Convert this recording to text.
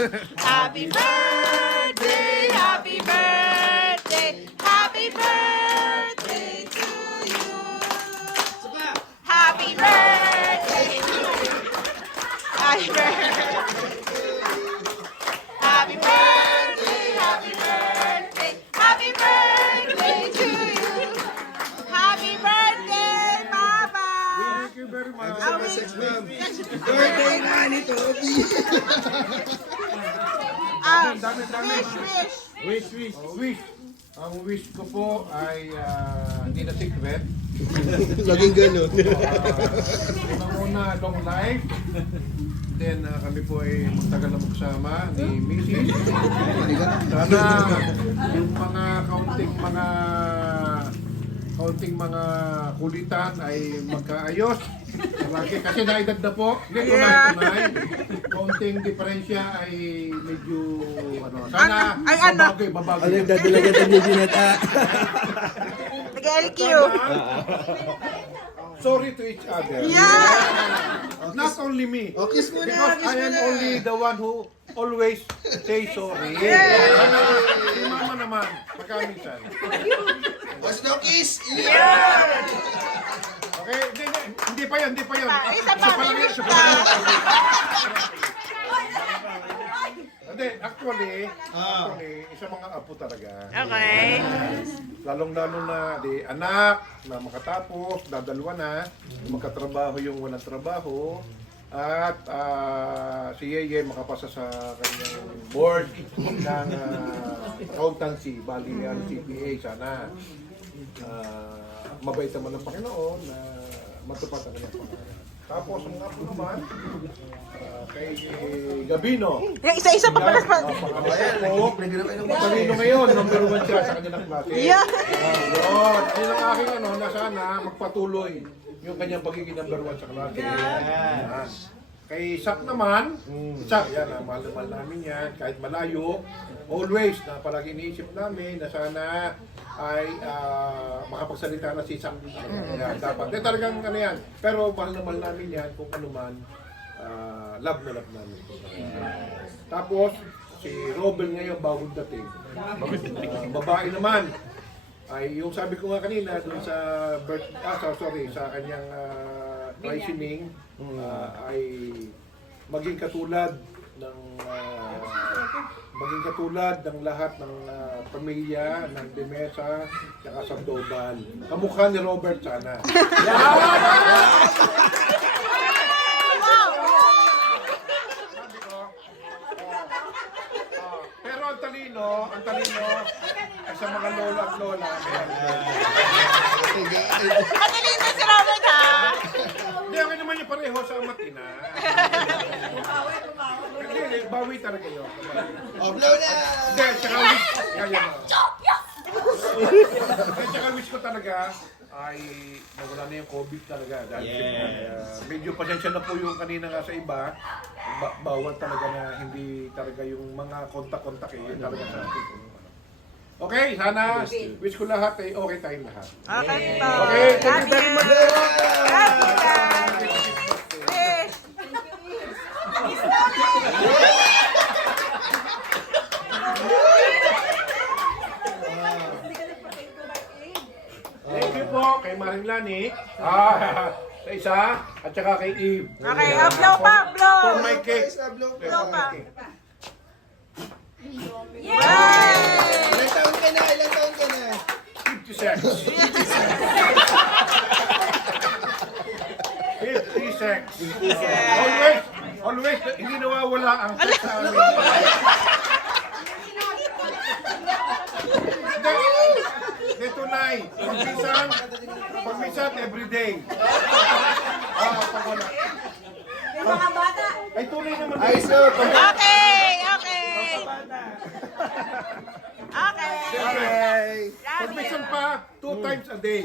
Happy birthday, happy birthday, happy birthday to you. Happy birthday. Happy birthday. Happy birthday, happy birthday, happy birthday to you. Happy birthday, Papa. Thank you very much. Birthday nga ni Toby. Wish. Ang wish ko po ay hindi na secret. Laging ganun. Unang-una, long life. Then kami po ay magtagal na magsama ni Mrs. Sana yung mga kaunting mga kulitan ay magkaayos. Kasi naedad na po. Hindi tunay. Kaunting diferensya ay medyo sana babago. Ano yung dadalagan ng binata? Nag-LQ. Sorry to each other. Yeah! Not only me. O, kiss mo na, Because kiss I mo am na. only the one who always say sorry. Si mama naman, pagkaminsan. Basta no kiss! Okay, hindi pa yan. Isa pa, lang may yan, wish isa pa. lang yan. Hindi, actually, isa mga apo talaga. Okay. Lalong-lalo na anak na makatapos, dadalwa na, magkatrabaho yung walang trabaho, at si Yeye makapasa sa kanyang board ng accountancy, bali ang CPA, sana mabait naman ng Panginoon na matupad ang kanyang pangalan. Tapos ang apo naman, kay Gabino. Yung isa-isa pa pala. Matalino ngayon, number 1 siya sa kanyang klase. Yeah. Yun. Ayun ang aking na sana magpatuloy yung kanyang pagiging number 1 sa klase. Yan. Kay Sak naman, Sak, yan, mahal na mahal namin yan, kahit malayo, always na palagi iniisip namin na sana ay makapagsalita na si Sak. Yan, dapat. Talagang yan. Pero mahal na mahal namin yan kung ano man. Love na love namin. Tapos, si Robin ngayon bagong dating. Babae naman. Ay, yung sabi ko nga kanina doon sa sa kanyang christening ay maging katulad ng lahat ng pamilya ng Demesa at Sandoval. Kamukha ni Robert sana. Pero ang talino sa mga lola at lola. Matalino si Robert, ha? Hindi, okay naman yung pareho sa matina. Hindi, bawi talaga yun. O, blow na! Hindi, tsaka wish. Tsaka wish ko talaga ay nawala na yung COVID talaga. Dahil medyo pasensya na po yung kanina nga sa iba. Bawal talaga na hindi talaga yung mga kontak-kontak talaga sa atin. Okay, sana wish ko lahat ay okay tayong lahat. Okay po. Okay, thank you very much. Happy Yes. Thank you po kay Maring Lani. Sa isa, at saka kay Eve. Okay, blow pa, blow. For my cake. Blow pa. Blow pa. Yay! Ilang taon ka na? 56. 56. Always, hindi nawawala ang sex sa amin. Hindi tunay. Pagminsan, everyday. Pag wala. Ay, tunay naman. Ay, so, Okay, okay. Okay. Siyempre, pagminsan pa, 2 times a day.